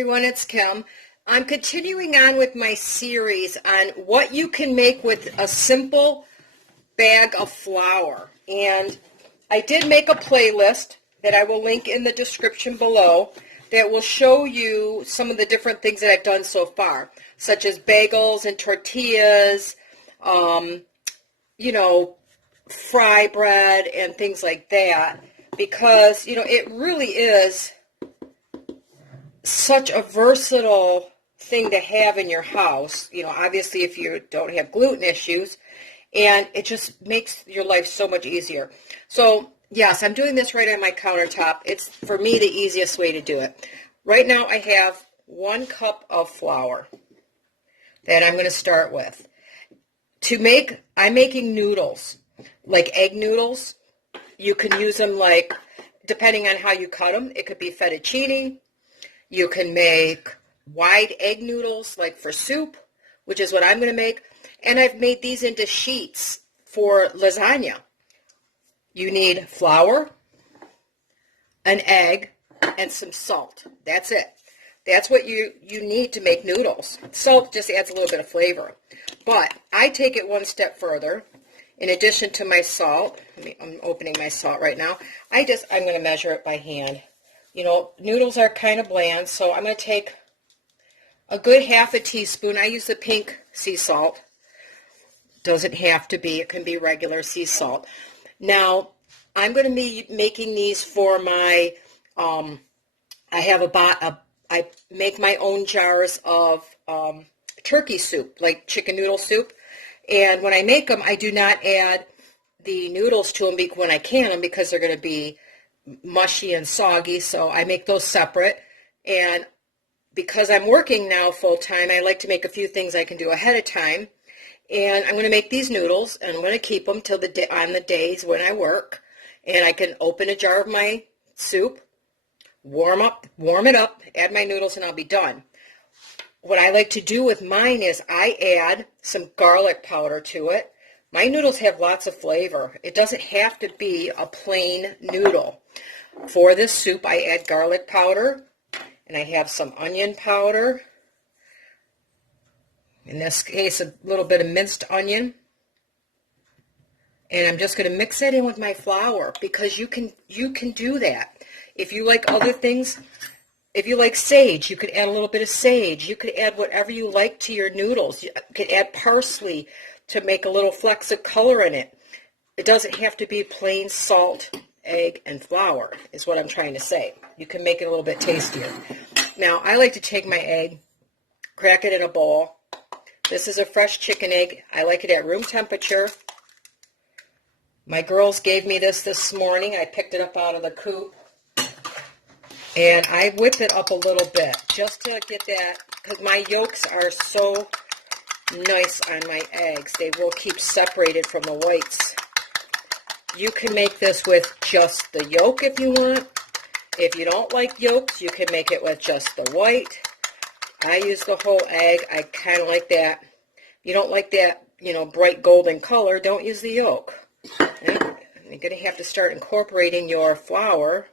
Everyone, it's Kim. I'm continuing on with my series on what you can make with a simple bag of flour. And I did make a playlist that I will link in the description below that will show you some of the different things that I've done so far, such as bagels and tortillas, fry bread and things like that, because, it really is such a versatile thing to have in your house, obviously if you don't have gluten issues, and it just makes your life so much easier. So yes, I'm doing this right on my countertop. It's, for me, the easiest way to do it. Right now I have 1 cup of flour that I'm going to start with. I'm making noodles, like egg noodles. You can use them depending on how you cut them. It could be fettuccine. You can make wide egg noodles like for soup, which is what I'm going to make. And I've made these into sheets for lasagna. You need flour, an egg, and some salt. That's it. That's what you need to make noodles. Salt just adds a little bit of flavor. But I take it one step further. In addition to my salt, I'm opening my salt right now, I'm going to measure it by hand. Noodles are kind of bland, so I'm going to take a good half a teaspoon. I use the pink sea salt. Doesn't have to be. It can be regular sea salt. Now, I'm going to be making these for my, I make my own jars of turkey soup, like chicken noodle soup. And when I make them, I do not add the noodles to them when I can them, because they're going to be mushy and soggy, so I make those separate. And because I'm working now full-time, I like to make a few things I can do ahead of time. And I'm going to make these noodles, and I'm going to keep them till on the days when I work. And I can open a jar of my soup, warm it up, add my noodles, and I'll be done. What I like to do with mine is I add some garlic powder to it. My noodles have lots of flavor. It doesn't have to be a plain noodle. For this soup, I add garlic powder, and I have some onion powder. In this case, a little bit of minced onion. And I'm just going to mix that in with my flour, because you can do that. If you like other things, if you like sage, you could add a little bit of sage. You could add whatever you like to your noodles. You could add parsley to make a little flecks of color in it. It doesn't have to be plain salt, egg, and flour, is what I'm trying to say. You can make it a little bit tastier. Now, I like to take my egg, crack it in a bowl. This is a fresh chicken egg. I like it at room temperature. My girls gave me this morning. I picked it up out of the coop. And I whip it up a little bit just to get that, because my yolks are so nice on my eggs. They will keep separated from the whites. You can make this with just the yolk if you want. If you don't like yolks, you can make it with just the white. I use the whole egg. I kind of like that. If you don't like that, bright golden color, don't use the yolk. And you're going to have to start incorporating your flour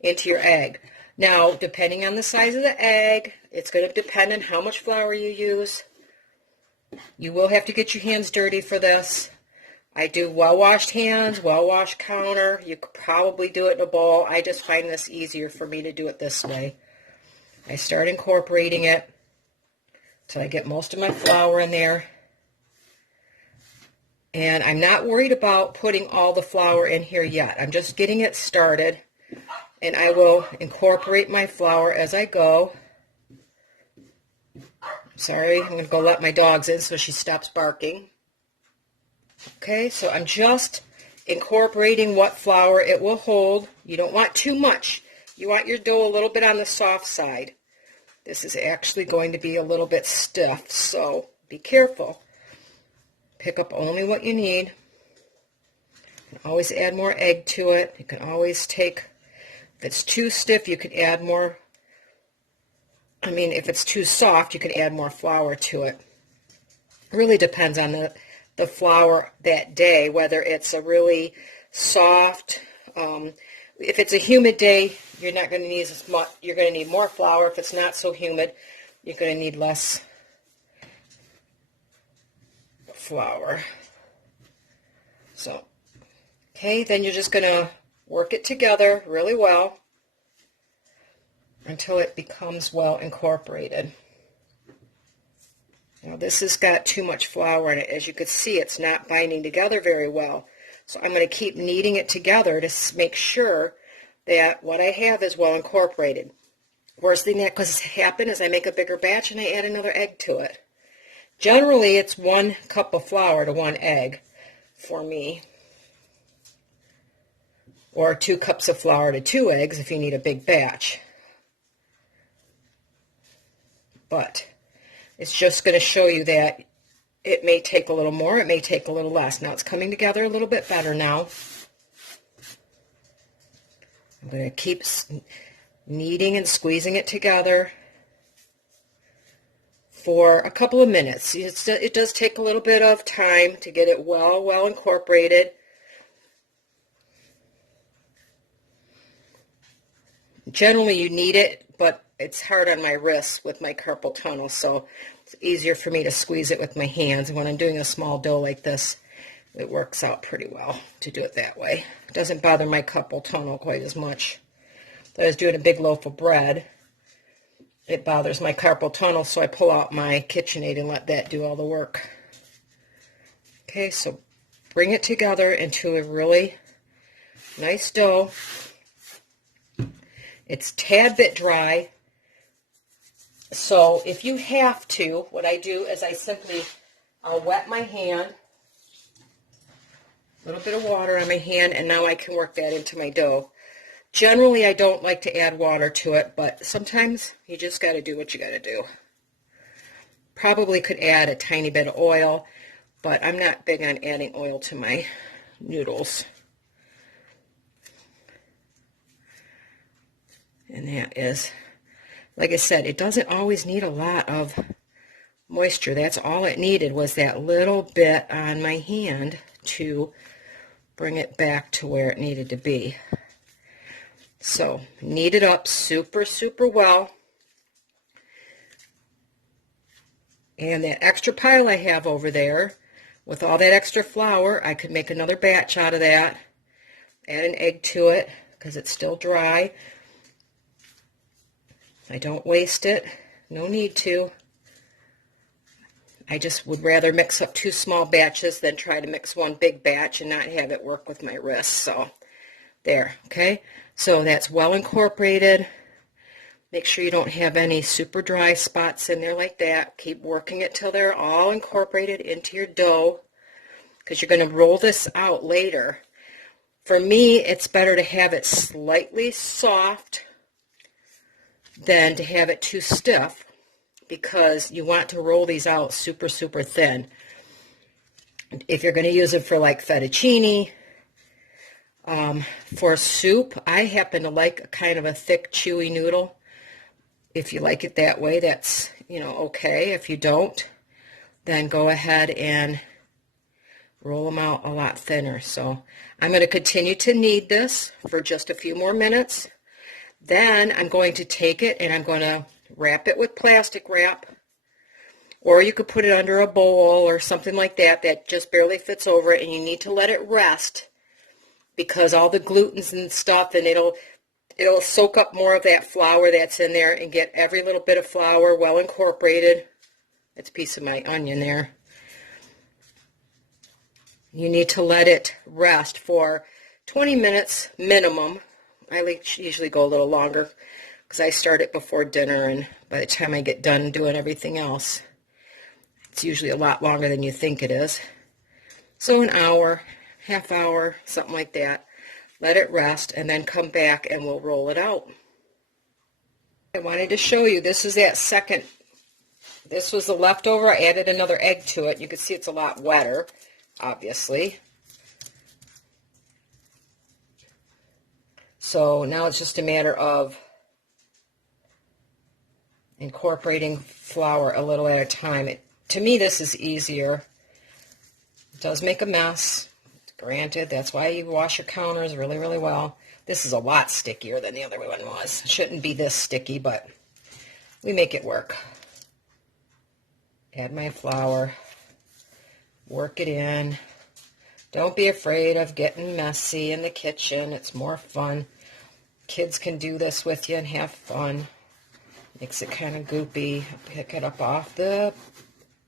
into your egg. Now, depending on the size of the egg, it's going to depend on how much flour you use. You will have to get your hands dirty for this. I do well-washed hands, well-washed counter. You could probably do it in a bowl. I just find this easier for me to do it this way. I start incorporating it until I get most of my flour in there. And I'm not worried about putting all the flour in here yet. I'm just getting it started. And I will incorporate my flour as I go. Sorry, I'm going to go let my dogs in so she stops barking. Okay, so I'm just incorporating what flour it will hold. You don't want too much. You want your dough a little bit on the soft side. This is actually going to be a little bit stiff, so be careful. Pick up only what you need. You can always add more egg to it. You can always take, if it's too stiff, you could add more. If it's too soft, you could add more flour to it. It really depends on the flour that day, whether it's a really soft, If it's a humid day, you're not going to need as much. You're going to need more flour. If it's not so humid, you're going to need less flour. So, okay, then you're just going to work it together really well until it becomes well incorporated. Now this has got too much flour in it. As you can see, it's not binding together very well. So I'm going to keep kneading it together to make sure that what I have is well incorporated. Worst thing that could happen is I make a bigger batch and I add another egg to it. Generally, it's 1 cup of flour to 1 egg for me. Or 2 cups of flour to 2 eggs if you need a big batch. But it's just going to show you that it may take a little more, it may take a little less. Now it's coming together a little bit better now. I'm going to keep kneading and squeezing it together for a couple of minutes. It does take a little bit of time to get it well incorporated. Generally you need it, but it's hard on my wrists with my carpal tunnel, so it's easier for me to squeeze it with my hands. And when I'm doing a small dough like this, it works out pretty well to do it that way. It doesn't bother my carpal tunnel quite as much. If I was doing a big loaf of bread, it bothers my carpal tunnel, so I pull out my KitchenAid and let that do all the work. Okay, so bring it together into a really nice dough. It's a tad bit dry, so if you have to, what I do is I'll wet my hand, a little bit of water on my hand, and now I can work that into my dough. Generally, I don't like to add water to it, but sometimes you just got to do what you got to do. Probably could add a tiny bit of oil, but I'm not big on adding oil to my noodles. And that is, like I said, it doesn't always need a lot of moisture. That's all it needed, was that little bit on my hand to bring it back to where it needed to be. So, knead it up super well. And that extra pile I have over there, with all that extra flour, I could make another batch out of that. Add an egg to it, because it's still dry. I don't waste it. No need to. I just would rather mix up 2 small batches than try to mix 1 big batch and not have it work with my wrists. So, there, okay? So that's well incorporated. Make sure you don't have any super dry spots in there like that. Keep working it till they're all incorporated into your dough, because you're going to roll this out later. For me, it's better to have it slightly soft than to have it too stiff, because you want to roll these out super thin. If you're going to use it for like fettuccine, for soup, I happen to like kind of a thick chewy noodle. If you like it that way, that's, okay. If you don't, then go ahead and roll them out a lot thinner. So I'm going to continue to knead this for just a few more minutes. Then I'm going to take it and I'm going to wrap it with plastic wrap, or you could put it under a bowl or something like that that just barely fits over it, and you need to let it rest, because all the glutens and stuff, and it'll soak up more of that flour that's in there and get every little bit of flour well incorporated. That's a piece of my onion there. You need to let it rest for 20 minutes minimum. I usually go a little longer because I start it before dinner, and by the time I get done doing everything else, it's usually a lot longer than you think it is. So an hour, half hour, something like that. Let it rest and then come back and we'll roll it out. I wanted to show you, this is that second, this was the leftover. I added another egg to it. You can see it's a lot wetter, obviously. So now it's just a matter of incorporating flour a little at a time. To me, this is easier. It does make a mess. Granted, that's why you wash your counters really, really well. This is a lot stickier than the other one was. It shouldn't be this sticky, but we make it work. Add my flour. Work it in. Don't be afraid of getting messy in the kitchen. It's more fun. Kids can do this with you and have fun. Makes it kind of goopy. Pick it up off the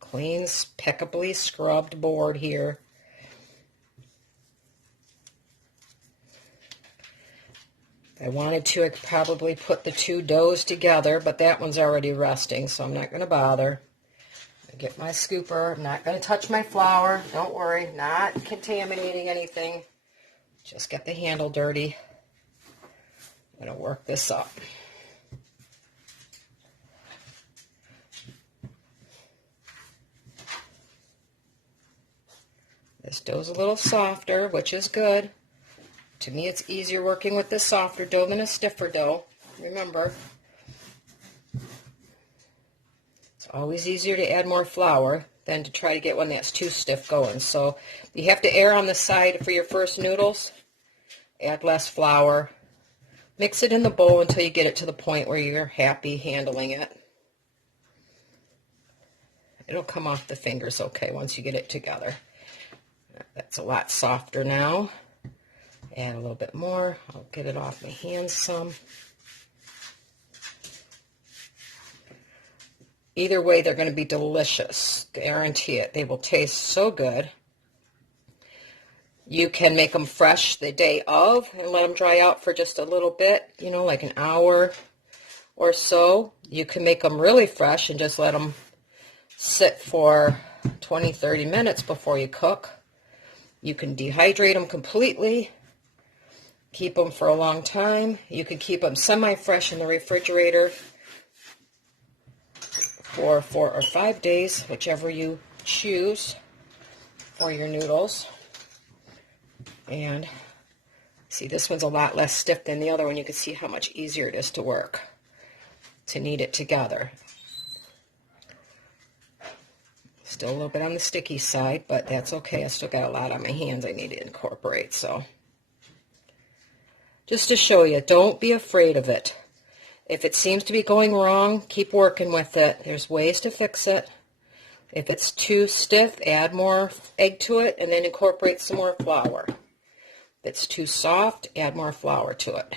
clean, impeccably scrubbed board here. If I wanted to, I could probably put the two doughs together, but that one's already resting, so I'm not going to bother. I get my scooper. I'm not going to touch my flour. Don't worry, not contaminating anything. Just get the handle dirty. I'm going to work this up. This dough's a little softer, which is good. To me, it's easier working with this softer dough than a stiffer dough. Remember, it's always easier to add more flour than to try to get one that's too stiff going. So you have to err on the side for your first noodles. Add less flour. Mix it in the bowl until you get it to the point where you're happy handling it. It'll come off the fingers okay once you get it together. That's a lot softer now. Add a little bit more. I'll get it off my hands some. Either way, they're going to be delicious. Guarantee it. They will taste so good. You can make them fresh the day of and let them dry out for just a little bit, you know, like an hour or so. You can make them really fresh and just let them sit for 20, 30 minutes before you cook. You can dehydrate them completely. Keep them for a long time. You can keep them semi-fresh in the refrigerator for 4 or 5 days, whichever you choose for your noodles. And see, this one's a lot less stiff than the other one. You can see how much easier it is to work, to knead it together. Still a little bit on the sticky side, but that's okay. I still got a lot on my hands I need to incorporate, so. Just to show you, don't be afraid of it. If it seems to be going wrong, keep working with it. There's ways to fix it. If it's too stiff, add more egg to it and then incorporate some more flour. If it's too soft, add more flour to it.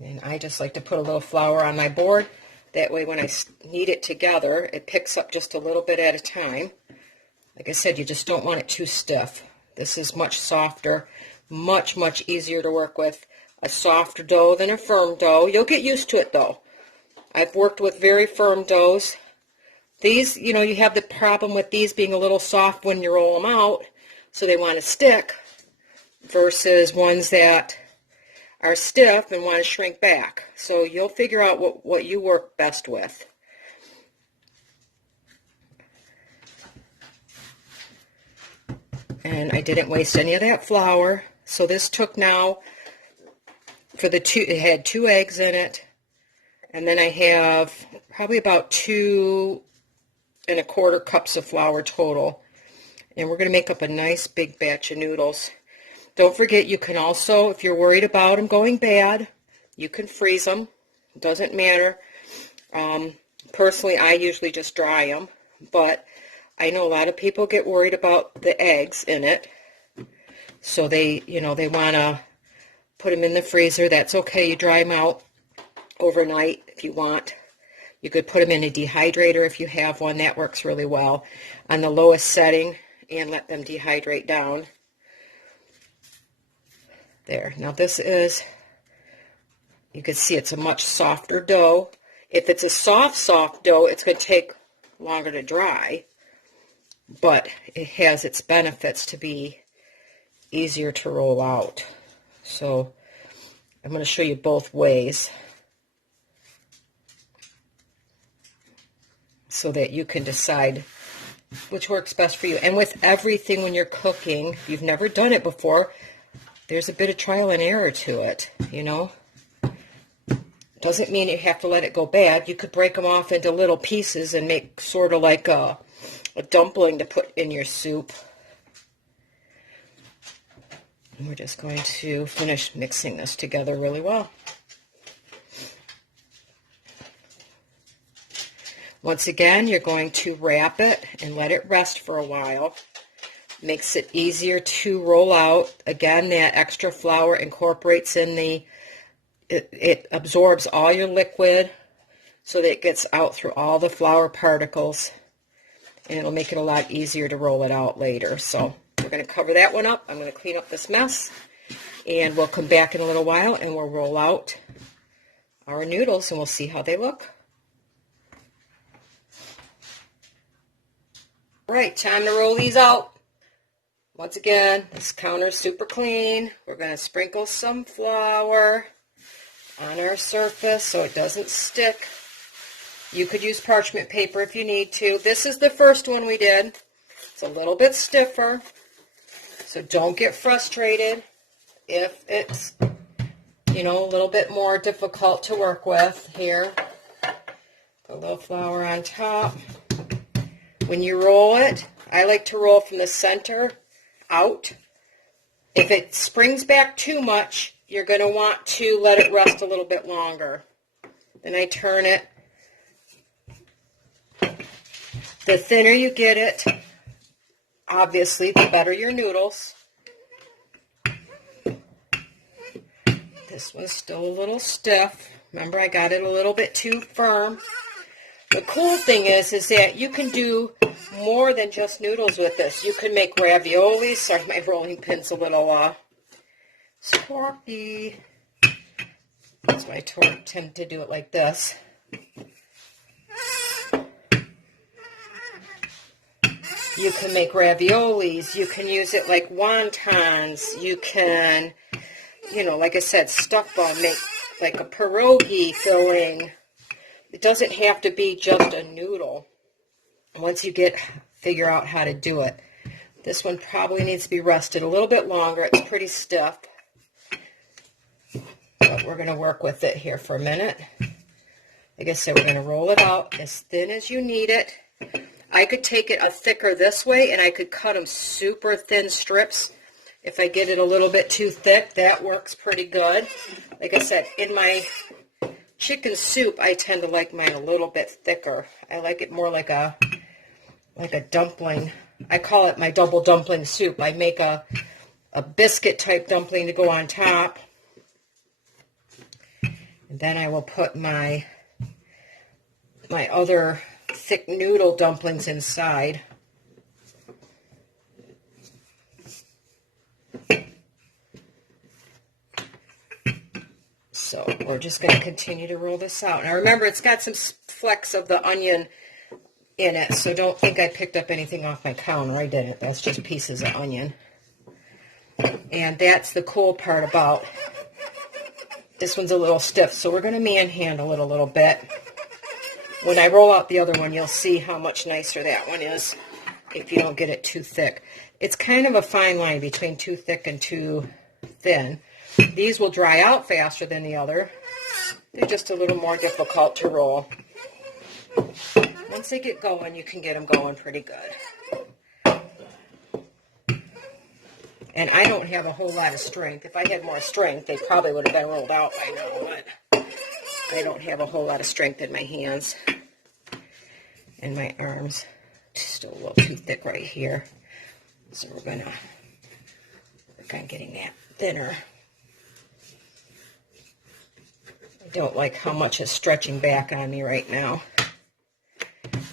And I just like to put a little flour on my board. That way when I knead it together, it picks up just a little bit at a time. Like I said, you just don't want it too stiff. This is much softer, much, much easier to work with. A softer dough than a firm dough. You'll get used to it though. I've worked with very firm doughs. These, you know, you have the problem with these being a little soft when you roll them out, so they want to stick, versus ones that are stiff and want to shrink back. So you'll figure out what you work best with. And I didn't waste any of that flour. So this took now, for the two, it had 2 eggs in it. And then I have probably about 2 1/4 cups of flour total. And we're going to make up a nice big batch of noodles. Don't forget, you can also, if you're worried about them going bad, you can freeze them. It doesn't matter. Personally, I usually just dry them. But I know a lot of people get worried about the eggs in it. So they, you know, they want to put them in the freezer. That's okay. You dry them out overnight if you want. You could put them in a dehydrator if you have one. That works really well on the lowest setting and let them dehydrate down. There. Now this is, you can see it's a much softer dough. If it's a soft dough, it's going to take longer to dry, but it has its benefits to be easier to roll out. So I'm going to show you both ways so that you can decide which works best for you. And with everything when you're cooking, if you've never done it before, there's a bit of trial and error to it, you know. Doesn't mean you have to let it go bad. You could break them off into little pieces and make sort of like a dumpling to put in your soup. And we're just going to finish mixing this together really well. Once again, you're going to wrap it and let it rest for a while. Makes it easier to roll out. Again, that extra flour incorporates in the it absorbs all your liquid so that it gets out through all the flour particles, and it'll make it a lot easier to roll it out later. So we're going to cover that one up. I'm going to clean up this mess, and we'll come back in a little while and we'll roll out our noodles and we'll see how they look. All right, time to roll these out. Once again, this counter is super clean. We're going to sprinkle some flour on our surface so it doesn't stick. You could use parchment paper if you need to. This is the first one we did. It's a little bit stiffer, so don't get frustrated if it's, you know, a little bit more difficult to work with. Here, put a little flour on top. When you roll it, I like to roll from the center out. If it springs back too much, you're going to want to let it rest a little bit longer. Then I turn it. The thinner you get it, obviously, the better your noodles. This one's still a little stiff. Remember, I got it a little bit too firm. The cool thing is that you can do more than just noodles with this. You can make raviolis. Sorry, my rolling pin's a little sporty. That's why I tend to do it like this. You can make raviolis. You can use it like wontons. You can, you know, like I said, stuff them, make like a pierogi filling. It doesn't have to be just a noodle. Once you figure out how to do it. This one probably needs to be rested a little bit longer. It's pretty stiff. But we're going to work with it here for a minute. Like I said, we're going to roll it out as thin as you need it. I could take it a thicker this way, and I could cut them super thin strips. If I get it a little bit too thick, that works pretty good. Like I said, in my chicken soup, I tend to like mine a little bit thicker. I like it more like a dumpling. I call it my double dumpling soup. I make a biscuit type dumpling to go on top. And then I will put my other thick noodle dumplings inside. So we're just going to continue to roll this out. Now remember, it's got some flecks of the onion in it, so don't think I picked up anything off my counter. I didn't. That's just pieces of onion. And that's the cool part about this one's a little stiff, so we're going to manhandle it a little bit. When I roll out the other one, you'll see how much nicer that one is if you don't get it too thick. It's kind of a fine line between too thick and too thin. These will dry out faster than the other. They're just a little more difficult to roll. Once they get going, you can get them going pretty good. And I don't have a whole lot of strength. If I had more strength, they probably would have been rolled out by now, but I don't have a whole lot of strength in my hands and my arms. Still a little too thick right here. So we're going to work on getting that thinner. I don't like how much is stretching back on me right now.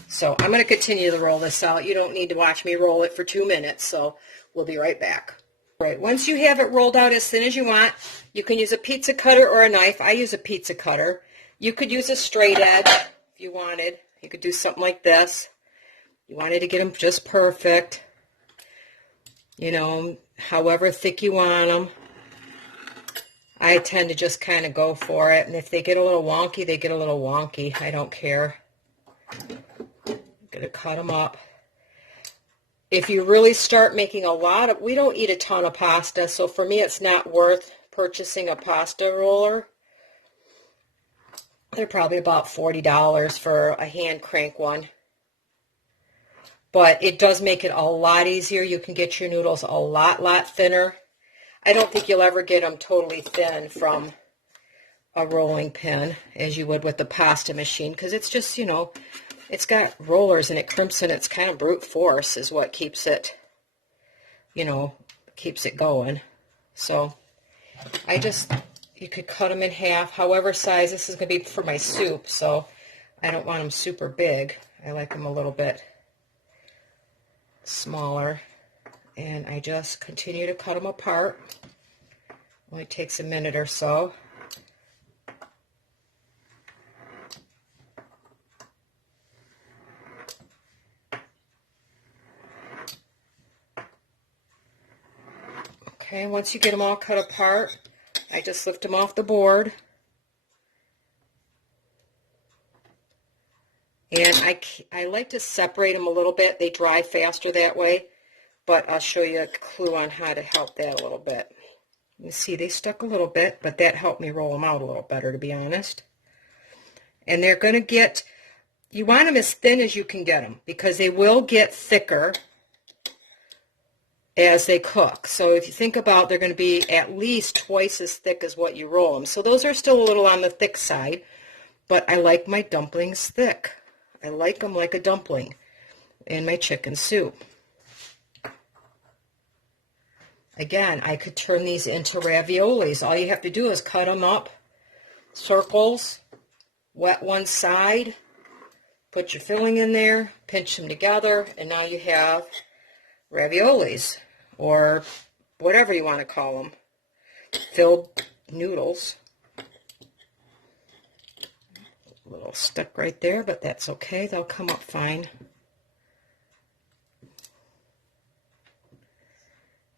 So I'm going to continue to roll this out. You don't need to watch me roll it for 2 minutes, so we'll be right back. Right, once you have it rolled out as thin as you want, you can use a pizza cutter or a knife. I use a pizza cutter. You could use a straight edge if you wanted. You could do something like this. You wanted to get them just perfect. You know, however thick you want them. I tend to just kind of go for it. And if they get a little wonky, they get a little wonky. I don't care. I'm going to cut them up. If you really start making a lot of, we don't eat a ton of pasta, so for me it's not worth purchasing a pasta roller. They're probably about $40 for a hand crank one. But it does make it a lot easier. You can get your noodles a lot thinner. I don't think you'll ever get them totally thin from a rolling pin as you would with the pasta machine, because it's just, it's got rollers and it crimps, and it's kind of brute force is what keeps it, keeps it going. So you could cut them in half, however size. This is going to be for my soup, so I don't want them super big. I like them a little bit smaller, and I just continue to cut them apart. Only takes a minute or so. Okay, once you get them all cut apart, I just lift them off the board. And I like to separate them a little bit. They dry faster that way, but I'll show you a clue on how to help that a little bit. You see, they stuck a little bit, but that helped me roll them out a little better, to be honest. And they're going to get, you want them as thin as you can get them, because they will get thicker as they cook. So if you think about, they're going to be at least twice as thick as what you roll them. So those are still a little on the thick side, but I like my dumplings thick. I like them like a dumpling in my chicken soup. Again, I could turn these into raviolis. All you have to do is cut them up, circles, wet one side, put your filling in there, pinch them together, and now you have raviolis, or whatever you want to call them, filled noodles. A little stuck right there, but that's okay. They'll come up fine.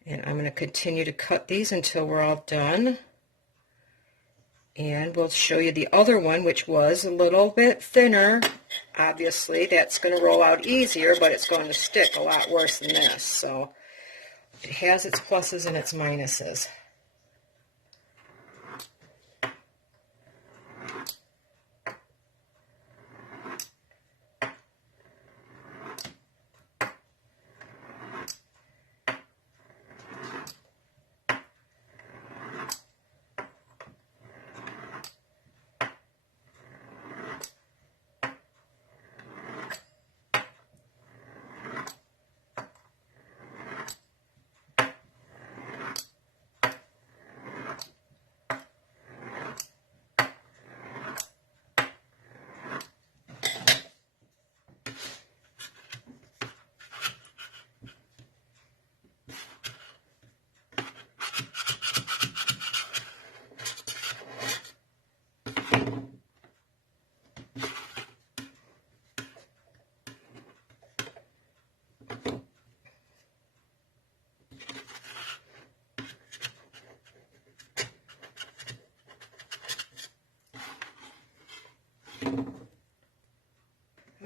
And I'm going to continue to cut these until we're all done. And we'll show you the other one, which was a little bit thinner. Obviously, that's going to roll out easier, but it's going to stick a lot worse than this. So it has its pluses and its minuses.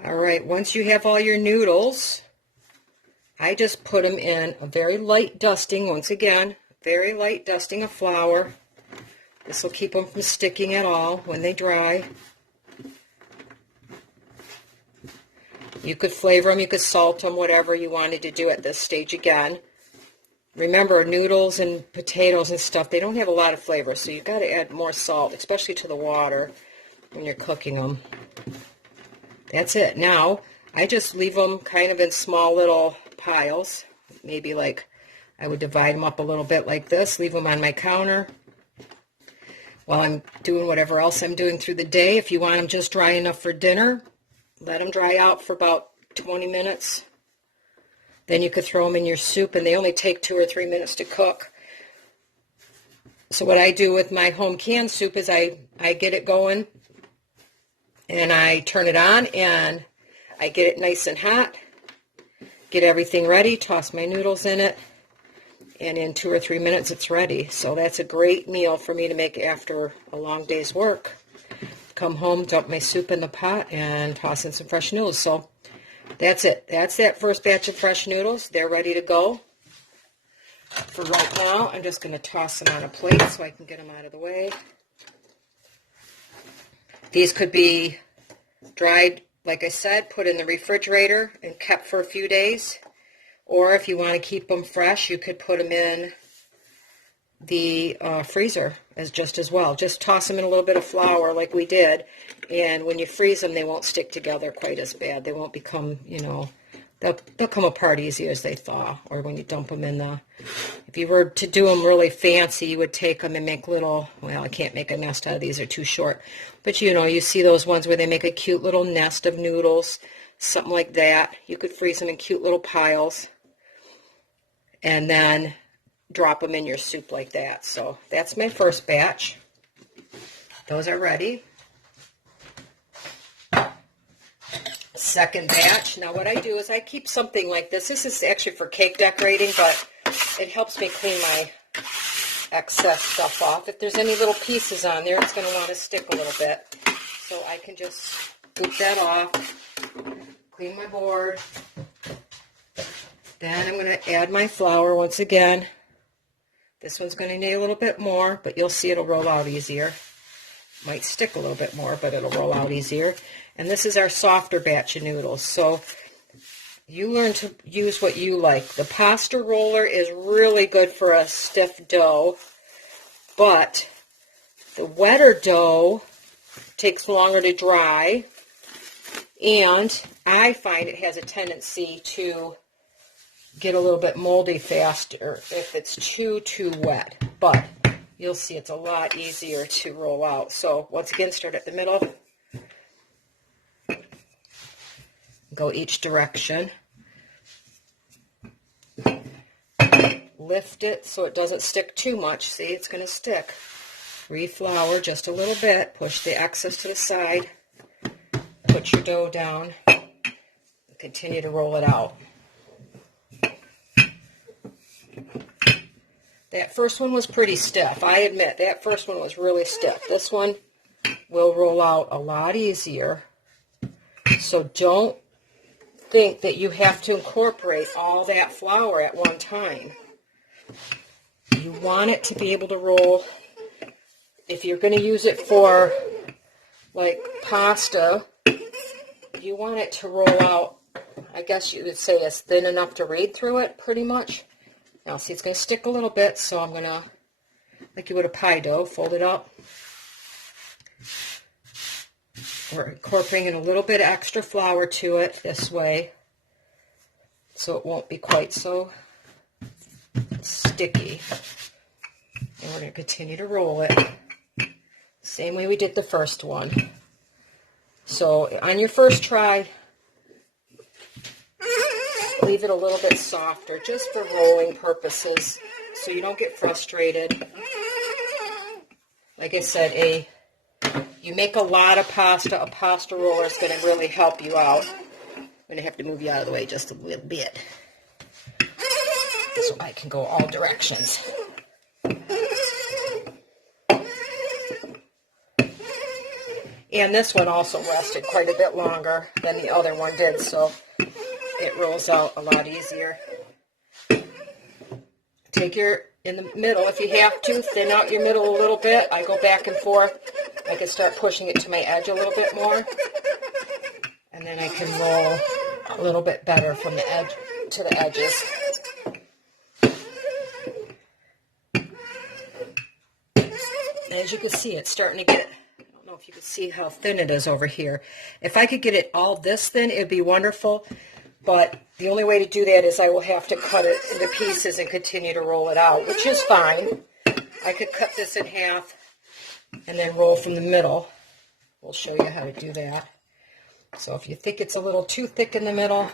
All right, once you have all your noodles, I just put them in a very light dusting, once again, very light dusting of flour. This will keep them from sticking at all when they dry. You could flavor them, you could salt them, whatever you wanted to do at this stage again. Remember, noodles and potatoes and stuff, they don't have a lot of flavor, so you've got to add more salt, especially to the water when you're cooking them. That's it. Now, I just leave them kind of in small little piles. Maybe like I would divide them up a little bit like this, leave them on my counter while I'm doing whatever else I'm doing through the day. If you want them just dry enough for dinner, let them dry out for about 20 minutes. Then you could throw them in your soup, and they only take 2 or 3 minutes to cook. So what I do with my home canned soup is I get it going, and I turn it on, and I get it nice and hot, get everything ready, toss my noodles in it, and in 2 or 3 minutes it's ready. So that's a great meal for me to make after a long day's work. Come home, dump my soup in the pot, and toss in some fresh noodles. So that's it. That's that first batch of fresh noodles. They're ready to go. For right now, I'm just going to toss them on a plate so I can get them out of the way. These could be dried, like I said, put in the refrigerator and kept for a few days. Or if you want to keep them fresh, you could put them in the freezer as well. Just toss them in a little bit of flour like we did, and when you freeze them, they won't stick together quite as bad. They won't become, they'll come apart easier as they thaw, or when you dump them in the, if you were to do them really fancy, you would take them and make little, well, I can't make a nest out of these, they're too short, but you see those ones where they make a cute little nest of noodles, something like that. You could freeze them in cute little piles, and then drop them in your soup like that. So that's my first batch. Those are ready. Second batch. Now what I do is I keep something like this. This is actually for cake decorating, but it helps me clean my excess stuff off. If there's any little pieces on there, it's going to want to stick a little bit. So I can just scoop that off, clean my board. Then I'm going to add my flour once again. This one's going to need a little bit more, but you'll see it'll roll out easier. Might stick a little bit more, but it'll roll out easier. And this is our softer batch of noodles. So you learn to use what you like. The pasta roller is really good for a stiff dough, but the wetter dough takes longer to dry, and I find it has a tendency to get a little bit moldy faster if it's too wet, but you'll see it's a lot easier to roll out. So once again, start at the middle, go each direction, lift it so it doesn't stick too much. See, it's going to stick. Reflour just a little bit, push the excess to the side, put your dough down, and continue to roll it out. That first one was pretty stiff. I admit, that first one was really stiff. This one will roll out a lot easier. So don't think that you have to incorporate all that flour at one time. You want it to be able to roll. If you're going to use it for, like, pasta, you want it to roll out, I guess you would say, as thin enough to read through it, pretty much. Now, see, it's going to stick a little bit, so I'm going to, like you would a pie dough, fold it up. We're incorporating a little bit of extra flour to it this way, so it won't be quite so sticky. And we're going to continue to roll it, same way we did the first one. So on your first try, leave it a little bit softer, just for rolling purposes, so you don't get frustrated. Like I said, you make a lot of pasta, a pasta roller is going to really help you out. I'm going to have to move you out of the way just a little bit, so I can go all directions. And this one also rested quite a bit longer than the other one did, so it rolls out a lot easier. Take in the middle, if you have to, thin out your middle a little bit. I go back and forth. I can start pushing it to my edge a little bit more. And then I can roll a little bit better from the edge to the edges. And as you can see, it's starting to get, I don't know if you can see how thin it is over here. If I could get it all this thin, it would be wonderful. But the only way to do that is I will have to cut it into pieces and continue to roll it out, which is fine. I could cut this in half and then roll from the middle. We'll show you how to do that. So if you think it's a little too thick in the middle,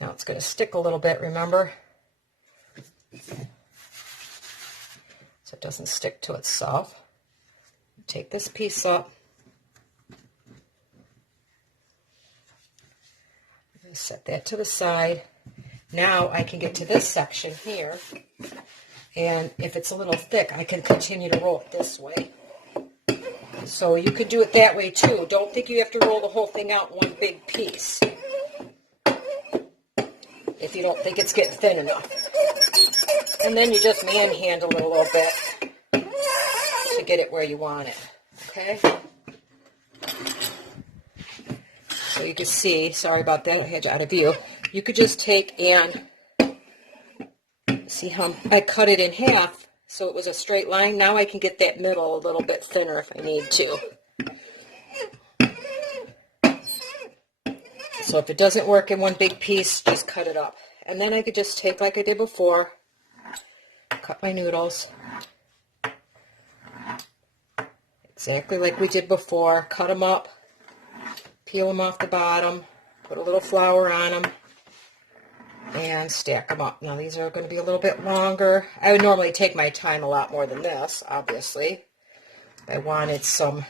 now it's going to stick a little bit, remember? So it doesn't stick to itself. Take this piece up. Set that to the side. Now I can get to this section here, and if it's a little thick, I can continue to roll it this way. So you could do it that way too. Don't think you have to roll the whole thing out in one big piece if you don't think it's getting thin enough. And then you just manhandle it a little bit to get it where you want it. Okay. So you can see, sorry about that, I had you out of view. You could just take and see how I cut it in half so it was a straight line. Now I can get that middle a little bit thinner if I need to. So if it doesn't work in one big piece, just cut it up. And then I could just take, like I did before, cut my noodles. Exactly like we did before. Cut them up, peel them off the bottom, put a little flour on them, and stack them up. Now these are going to be a little bit longer. I would normally take my time a lot more than this, obviously. I wanted some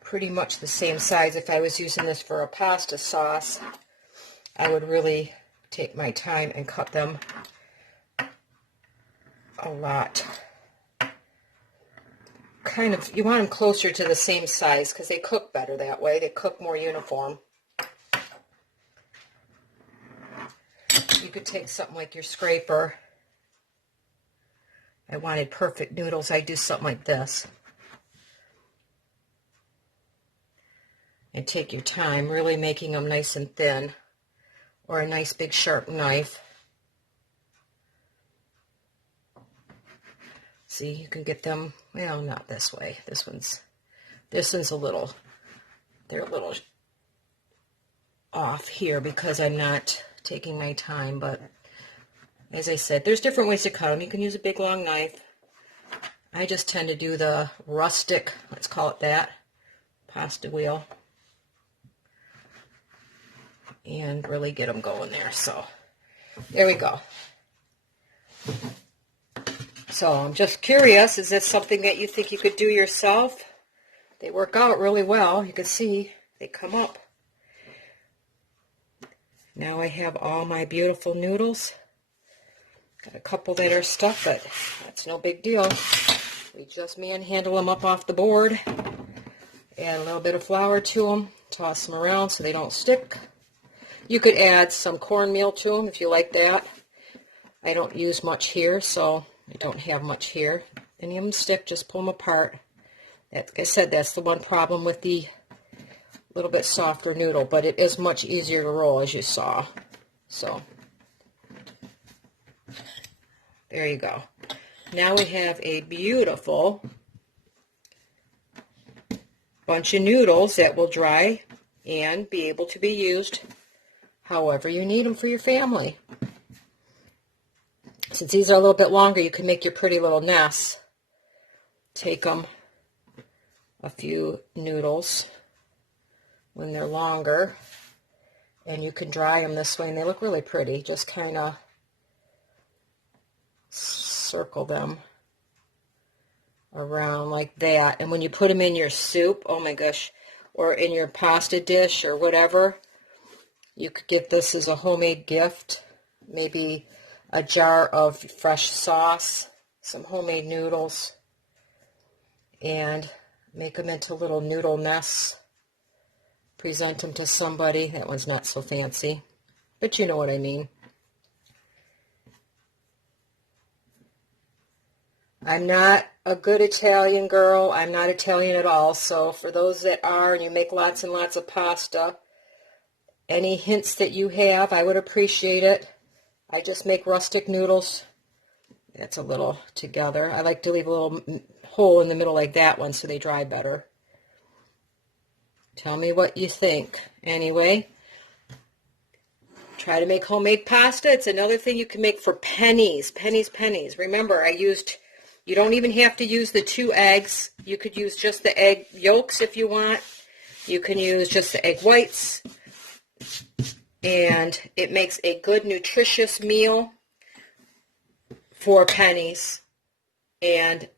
pretty much the same size. If I was using this for a pasta sauce, I would really take my time and cut them a lot. Kind of, you want them closer to the same size because they cook better that way. They cook more uniform. You could take something like your scraper. I wanted perfect noodles. I'd do something like this. And take your time, really making them nice and thin. Or a nice big sharp knife. See, you can get them, well, not this way. This one's a little, they're a little off here because I'm not taking my time, but as I said, there's different ways to cut them. You can use a big long knife. I just tend to do the rustic, let's call it that, pasta wheel, and really get them going there. So there we go. So I'm just curious, is this something that you think you could do yourself? They work out really well. You can see they come up. Now I have all my beautiful noodles. Got a couple that are stuck, but that's no big deal. We just manhandle them up off the board. Add a little bit of flour to them. Toss them around so they don't stick. You could add some cornmeal to them if you like that. I don't use much here, so I don't have much here. Any of them stick, just pull them apart. Like I said, that's the one problem with the little bit softer noodle, but it is much easier to roll, as you saw. So there you go. Now we have a beautiful bunch of noodles that will dry and be able to be used however you need them for your family. Since these are a little bit longer, you can make your pretty little nests. Take them a few noodles when they're longer, and you can dry them this way, and they look really pretty. Just kind of circle them around like that, and when you put them in your soup, oh my gosh, or in your pasta dish or whatever, you could get this as a homemade gift. Maybe a jar of fresh sauce, some homemade noodles, and make them into little noodle nests. Present them to somebody. That one's not so fancy, but you know what I mean. I'm not a good Italian girl. I'm not Italian at all. So for those that are, and you make lots and lots of pasta, any hints that you have, I would appreciate it. I just make rustic noodles. That's a little together. I like to leave a little hole in the middle like that one so they dry better. Tell me what you think. Anyway, try to make homemade pasta. It's another thing you can make for pennies. Pennies, pennies. Remember, you don't even have to use the 2 eggs. You could use just the egg yolks if you want. You can use just the egg whites. And it makes a good, nutritious meal for pennies. And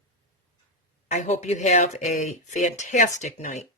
I hope you have a fantastic night.